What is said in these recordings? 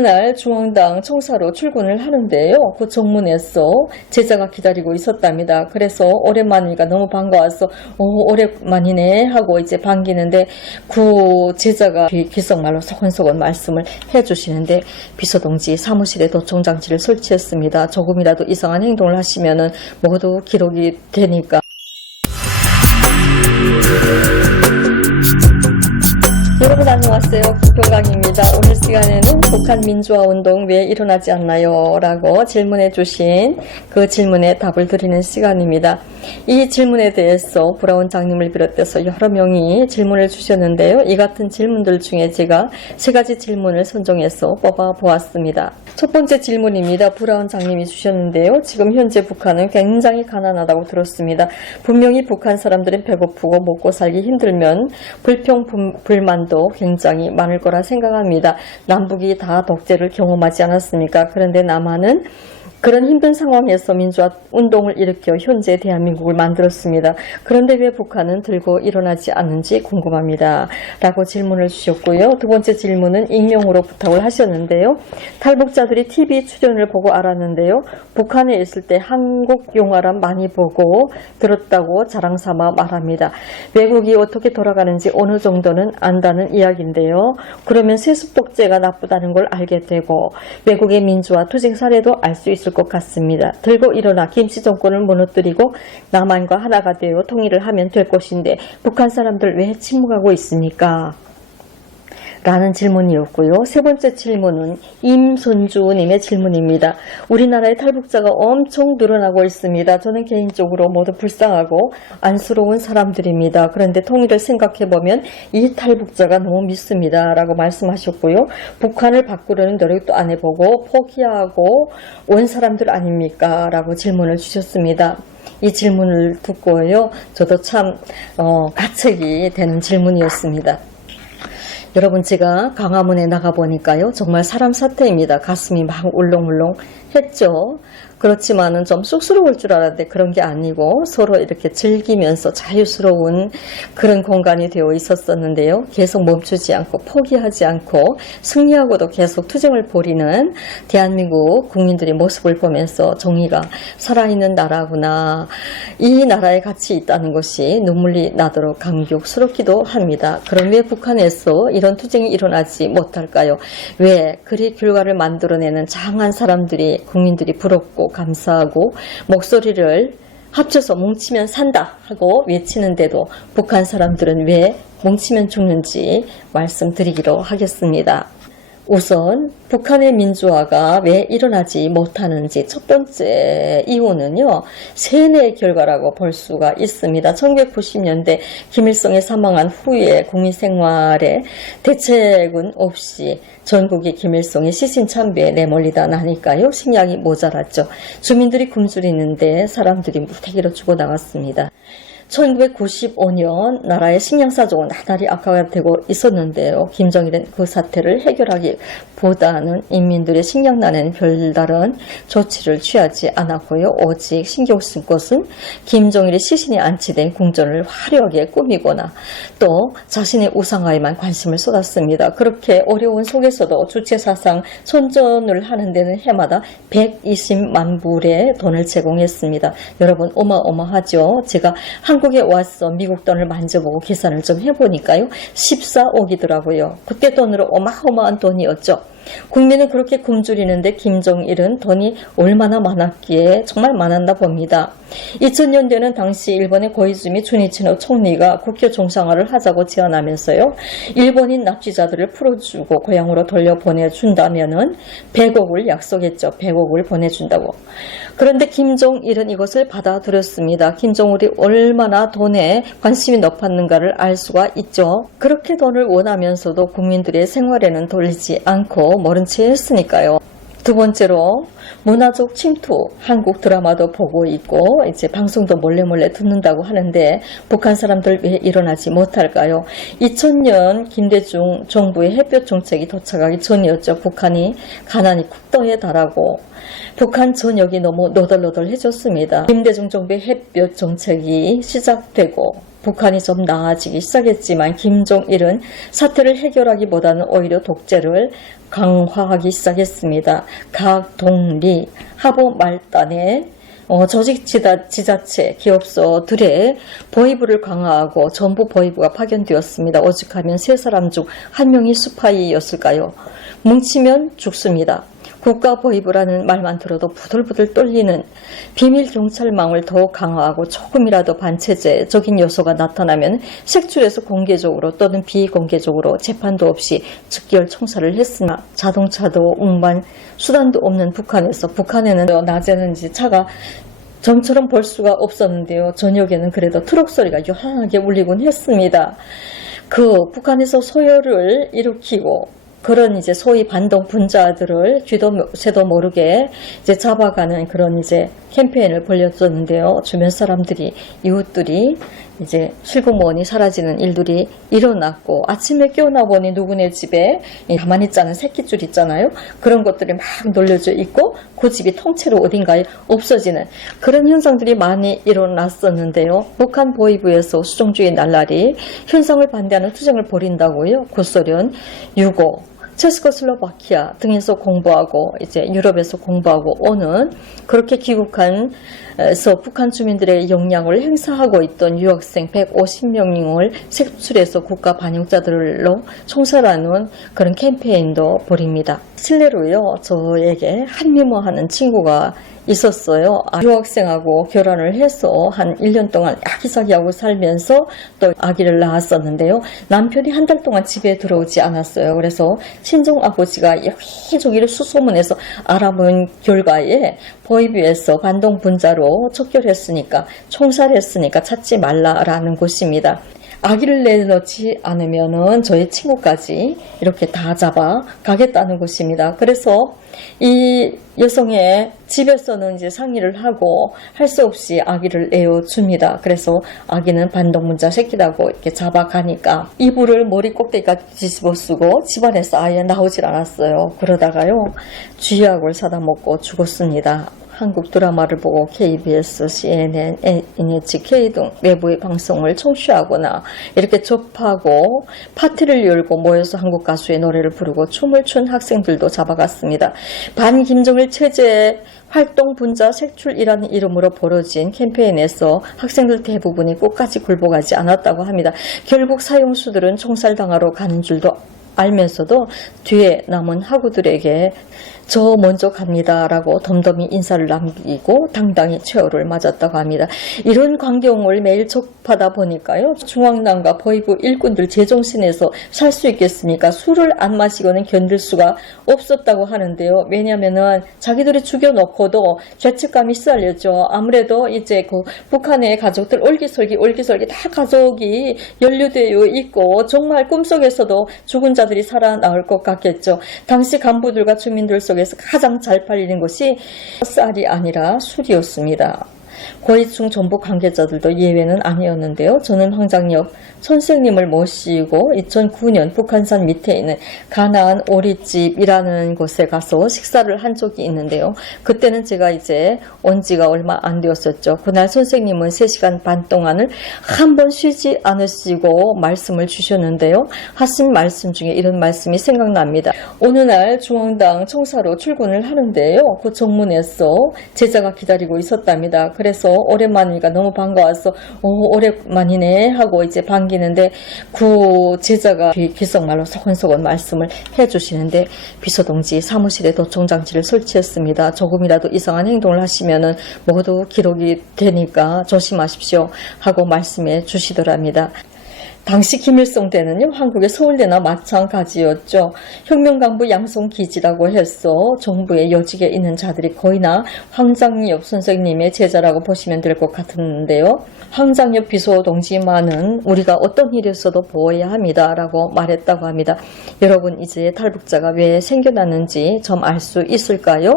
그날 중앙당 청사로 출근을 하는데요. 그 정문에서 제자가 기다리고 있었답니다. 그래서 오랜만이니까 너무 반가워서 오랜만이네 하고 이제 반기는데 그 제자가 귓속말로 소곤소곤 말씀을 해주시는데 비서동지 사무실에 도청장치를 설치했습니다. 조금이라도 이상한 행동을 하시면은 모두 기록이 되니까. 여러분 안녕하세요. 김평강입니다. 오늘 시간에는 북한 민주화운동 왜 일어나지 않나요? 라고 질문해 주신 그 질문에 답을 드리는 시간입니다. 이 질문에 대해서 브라운 장님을 비롯해서 여러 명이 질문을 주셨는데요. 이 같은 질문들 중에 제가 세 가지 질문을 선정해서 뽑아 보았습니다. 첫 번째 질문입니다. 브라운 장님이 주셨는데요. 지금 현재 북한은 굉장히 가난하다고 들었습니다. 분명히 북한 사람들은 배고프고 먹고 살기 힘들면 불평, 불만도 굉장히 많을 거라 생각합니다. 남북이 다 독재를 경험하지 않았습니까? 그런데 남한은 그런 힘든 상황에서 민주화 운동을 일으켜 현재 대한민국을 만들었습니다. 그런데 왜 북한은 들고 일어나지 않는지 궁금합니다. 라고 질문을 주셨고요. 두 번째 질문은 익명으로 부탁을 하셨는데요. 탈북자들이 TV 출연을 보고 알았는데요. 북한에 있을 때 한국 영화를 많이 보고 들었다고 자랑삼아 말합니다. 외국이 어떻게 돌아가는지 어느 정도는 안다는 이야기인데요. 그러면 세습 독재가 나쁘다는 걸 알게 되고 외국의 민주화 투쟁 사례도 알 수 있을 것 같습니다. 들고 일어나 김씨 정권을 무너뜨리고 남한과 하나가 되어 통일을 하면 될 것인데 북한 사람들 왜 침묵하고 있습니까? 라는 질문이었고요. 세 번째 질문은 임손주님의 질문입니다. 우리나라의 탈북자가 엄청 늘어나고 있습니다. 저는 개인적으로 모두 불쌍하고 안쓰러운 사람들입니다. 그런데 통일을 생각해보면 이 탈북자가 너무 믿습니다. 라고 말씀하셨고요. 북한을 바꾸려는 노력도 안 해보고 포기하고 온 사람들 아닙니까? 라고 질문을 주셨습니다. 이 질문을 듣고요. 저도 참 가책이 되는 질문이었습니다. 여러분 제가 광화문에 나가보니까요. 정말 사람 사태입니다. 가슴이 막 울렁울렁 했죠. 그렇지만은 좀 쑥스러울 줄 알았는데 그런 게 아니고 서로 이렇게 즐기면서 자유스러운 그런 공간이 되어 있었었는데요. 계속 멈추지 않고 포기하지 않고 승리하고도 계속 투쟁을 벌이는 대한민국 국민들의 모습을 보면서 정의가 살아있는 나라구나. 이 나라에 같이 있다는 것이 눈물이 나도록 감격스럽기도 합니다. 그럼 왜 북한에서 이런 투쟁이 일어나지 못할까요? 왜 그리 결과를 만들어내는 장한 사람들이 국민들이 부럽고 감사하고 목소리를 합쳐서 뭉치면 산다 하고 외치는데도 북한 사람들은 왜 뭉치면 죽는지 말씀드리기로 하겠습니다. 우선 북한의 민주화가 왜 일어나지 못하는지 첫 번째 이유는요. 세뇌의 결과라고 볼 수가 있습니다. 1990년대 김일성이 사망한 후에 국민 생활에 대책은 없이 전국이 김일성의 시신참배에 내몰리다 나니까요. 식량이 모자랐죠. 주민들이 굶주리는데 사람들이 무태기로 죽어나갔습니다. 1995년 나라의 식량사정은 나날이 악화되고 있었는데요. 김정일은 그 사태를 해결하기보다는 인민들의 식량난에는 별다른 조치를 취하지 않았고요. 오직 신경 쓴 것은 김정일의 시신이 안치된 궁전을 화려하게 꾸미거나 또 자신의 우상화에만 관심을 쏟았습니다. 그렇게 어려운 속에서도 주체사상 선전을 하는 데는 해마다 120만 불의 돈을 제공했습니다. 여러분 어마어마하죠. 제가 한국에 와서 미국 돈을 만져보고 계산을 좀 해보니까요. 14억이더라고요. 그때 돈으로 어마어마한 돈이었죠. 국민은 그렇게 굶주리는데 김정일은 돈이 얼마나 많았기에 정말 많았나 봅니다. 2000년대는 당시 일본의 고이즈미 주니치노 총리가 국교 종상화를 하자고 제안하면서요. 일본인 납치자들을 풀어주고 고향으로 돌려보내준다면은 100억을 약속했죠. 100억을 보내준다고. 그런데 김정일은 이것을 받아들였습니다. 김정일이 얼마나 돈에 관심이 높았는가를 알 수가 있죠. 그렇게 돈을 원하면서도 국민들의 생활에는 돌리지 않고 모른 채 했으니까요. 두 번째로 문화적 침투, 한국 드라마도 보고 있고 이제 방송도 몰래 듣는다고 하는데 북한 사람들 왜 일어나지 못할까요? 2000년 김대중 정부의 햇볕 정책이 도착하기 전이었죠. 북한이 가난이 국도에 달하고 북한 전역이 너무 너덜너덜해졌습니다. 김대중 정부의 햇볕 정책이 시작되고 북한이 좀 나아지기 시작했지만 김정일은 사태를 해결하기보다는 오히려 독재를 강화하기 시작했습니다. 각 동리 하부 말단의 조직 지자체 기업소들의 보위부를 강화하고 전부 보위부가 파견되었습니다. 오직하면 3사람 중 1명이 스파이였을까요? 뭉치면 죽습니다. 국가보위부라는 말만 들어도 부들부들 떨리는 비밀경찰망을 더욱 강화하고 조금이라도 반체제적인 요소가 나타나면 색출해서 공개적으로 또는 비공개적으로 재판도 없이 즉결 총살을 했으나 자동차도 운반 수단도 없는 북한에는 낮에는 이제 차가 점처럼 볼 수가 없었는데요. 저녁에는 그래도 트럭 소리가 요란하게 울리곤 했습니다. 북한에서 소요를 일으키고 그런 이제 소위 반동 분자들을 쥐도 새도 모르게 이제 잡아가는 그런 이제 캠페인을 벌였었는데요. 주변 사람들이, 이웃들이 이제 실구무원이 사라지는 일들이 일어났고, 아침에 깨어나 보니 누구네 집에 가만히 있자는 새끼줄 있잖아요. 그런 것들이 막 놀려져 있고 그 집이 통째로 어딘가에 없어지는 그런 현상들이 많이 일어났었는데요. 북한 보위부에서 수종주의 날라리 현상을 반대하는 투쟁을 벌인다고요. 구소련, 유고, 체스코슬로바키아 등에서 공부하고 이제 유럽에서 공부하고 오는 그렇게 귀국한서 북한 주민들의 역량을 행사하고 있던 유학생 150명을 색출해서 국가 반역자들로 총살하는 그런 캠페인도 벌입니다. 실례로요, 저에게 한미모하는 친구가 있었어요. 유학생하고 결혼을 해서 한 1년 동안 아기자기하고 살면서 또 아기를 낳았었는데요. 남편이 한 달 동안 집에 들어오지 않았어요. 그래서 친정아버지가 여기저기를 수소문해서 알아본 결과에 보위부에서 반동 분자로 척결했으니까 총살했으니까 찾지 말라라는 것입니다. 아기를 내놓지 않으면은 저희 친구까지 이렇게 다 잡아 가겠다는 것입니다. 그래서 이 여성의 집에서는 이제 상의를 하고 할 수 없이 아기를 내어줍니다. 그래서 아기는 반동문자 새끼라고 이렇게 잡아가니까 이불을 머리 꼭대기까지 뒤집어 쓰고 집안에서 아예 나오질 않았어요. 그러다가요, 쥐약을 사다 먹고 죽었습니다. 한국 드라마를 보고 KBS, CNN, NHK 등 외부의 방송을 청취하거나 이렇게 접하고 파티를 열고 모여서 한국 가수의 노래를 부르고 춤을 춘 학생들도 잡아갔습니다. 반김정일 체제 활동 분자 색출이라는 이름으로 벌어진 캠페인에서 학생들 대부분이 끝까지 굴복하지 않았다고 합니다. 결국 사형수들은 총살당하러 가는 줄도 알면서도 뒤에 남은 학우들에게 저 먼저 갑니다 라고 덤덤히 인사를 남기고 당당히 최후를 맞았다고 합니다. 이런 광경을 매일 접하다 보니까요, 중앙당과 보위부 일꾼들 제정신에서 살 수 있겠으니까 술을 안 마시고는 견딜 수가 없었다고 하는데요. 왜냐면은 자기들이 죽여놓고도 죄책감이 시달렸죠. 아무래도 이제 북한의 가족들 올기설기 다 가족이 연루되어 있고 정말 꿈속에서도 죽은 자들이 살아나올 것 같겠죠. 당시 간부들과 주민들 속에 가장 잘 팔리는 것이 쌀이 아니라 술이었습니다. 고위층 정부 관계자들도 예외는 아니었는데요. 저는 황장엽 선생님을 모시고 2009년 북한산 밑에 있는 가나안 오리집이라는 곳에 가서 식사를 한 적이 있는데요. 그때는 제가 이제 온 지가 얼마 안 되었었죠. 그날 선생님은 3시간 반 동안을 한 번 쉬지 않으시고 말씀을 주셨는데요. 하신 말씀 중에 이런 말씀이 생각납니다. 어느 날 중앙당 청사로 출근을 하는데요. 그 정문에서 제자가 기다리고 있었답니다. 그래서 오랜만이니까 너무 반가워서 오랜만이네 하고 이제 반기는데 그 제자가 귓속말로 소곤소곤 말씀을 해주시는데, 비서동지 사무실에 도청장치를 설치했습니다. 조금이라도 이상한 행동을 하시면은 모두 기록이 되니까 조심하십시오 하고 말씀해 주시더랍니다. 당시 김일성 때는요, 한국의 서울대나 마찬가지였죠. 혁명강부 양성기지라고 해서 정부의 요직에 있는 자들이 거의나 황장엽 선생님의 제자라고 보시면 될 것 같은데요. 황장엽 비서동지만은 우리가 어떤 일이 있어도 보호해야 합니다 라고 말했다고 합니다. 여러분, 이제 탈북자가 왜 생겨났는지 좀 알 수 있을까요?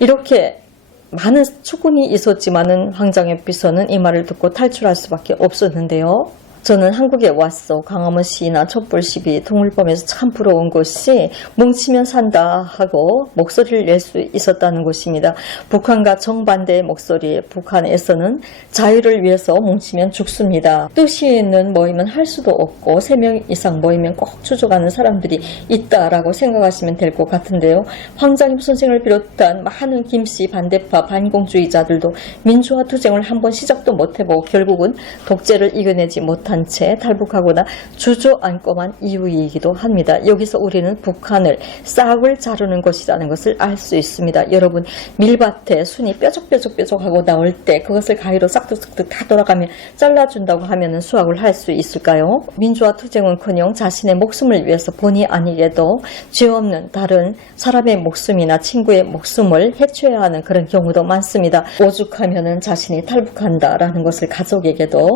이렇게 많은 축군이 있었지만은 황장엽 비서는 이 말을 듣고 탈출할 수밖에 없었는데요. 저는 한국에 왔어. 광화문 시위나 촛불 시위, 통일범에서 참 부러운 것이 뭉치면 산다 하고 목소리를 낼 수 있었다는 것입니다. 북한과 정반대의 목소리, 북한에서는 자유를 위해서 뭉치면 죽습니다. 뜻이 있는 모임은 할 수도 없고 3명 이상 모이면 꼭 추적하는 사람들이 있다라고 생각하시면 될 것 같은데요. 황장엽 선생을 비롯한 많은 김씨 반대파 반공주의자들도 민주화 투쟁을 한번 시작도 못해보고 결국은 독재를 이겨내지 못한 채 탈북하거나 주저앉고만 이유이기도 합니다. 여기서 우리는 북한을 싹을 자르는 것이라는 것을 알 수 있습니다. 여러분, 밀밭에 순이 뾰족뾰족하고 나올 때 그것을 가위로 싹둑싹둑 다 돌아가면 잘라준다고 하면 수확을 할 수 있을까요? 민주화 투쟁은커녕 자신의 목숨을 위해서 본의 아니게도 죄 없는 다른 사람의 목숨이나 친구의 목숨을 해쳐야 하는 그런 경우도 많습니다. 오죽하면은 자신이 탈북한다라는 것을 가족에게도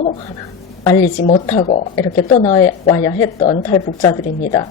알리지 못하고 이렇게 떠나와야 했던 탈북자들입니다.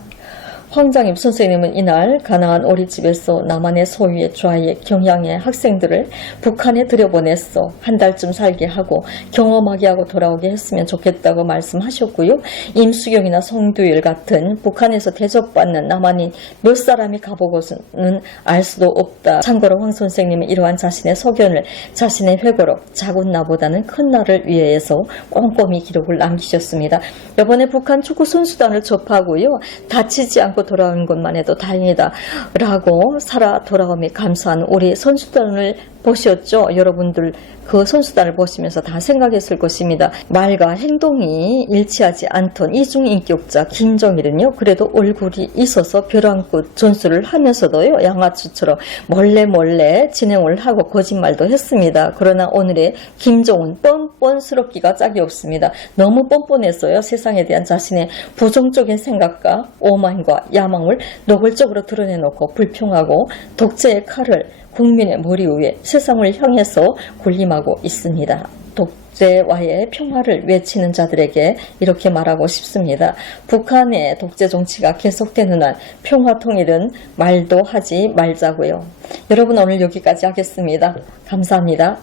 황장엽 선생님은 이날 가나안 어린이집에서 남한의 소유의 좌의 경향의 학생들을 북한에 들여보냈어. 한 달쯤 살게 하고 경험하게 하고 돌아오게 했으면 좋겠다고 말씀하셨고요. 임수경이나 송두일 같은 북한에서 대접받는 남한인 몇 사람이 가보고는 알 수도 없다. 참고로 황 선생님은 이러한 자신의 소견을 자신의 회고록 작은 나보다는 큰 나를 위해서 꼼꼼히 기록을 남기셨습니다. 이번에 북한 축구 선수단을 접하고요. 다치지 않고 돌아온 것만 해도 다행이다 라고 살아 돌아오며 감사한 우리 선수단을 보셨죠? 여러분들 그 선수단을 보시면서 다 생각했을 것입니다. 말과 행동이 일치하지 않던 이중인격자 김정일은요. 그래도 얼굴이 있어서 벼랑끝 전술을 하면서도요. 양아치처럼 몰래 진행을 하고 거짓말도 했습니다. 그러나 오늘의 김정은 뻔뻔스럽기가 짝이 없습니다. 너무 뻔뻔했어요. 세상에 대한 자신의 부정적인 생각과 오만과 야망을 노골적으로 드러내놓고 불평하고 독재의 칼을 국민의 머리 위에 세상을 향해서 군림하고 있습니다. 독재와의 평화를 외치는 자들에게 이렇게 말하고 싶습니다. 북한의 독재 정치가 계속되는 한 평화 통일은 말도 하지 말자고요. 여러분, 오늘 여기까지 하겠습니다. 감사합니다.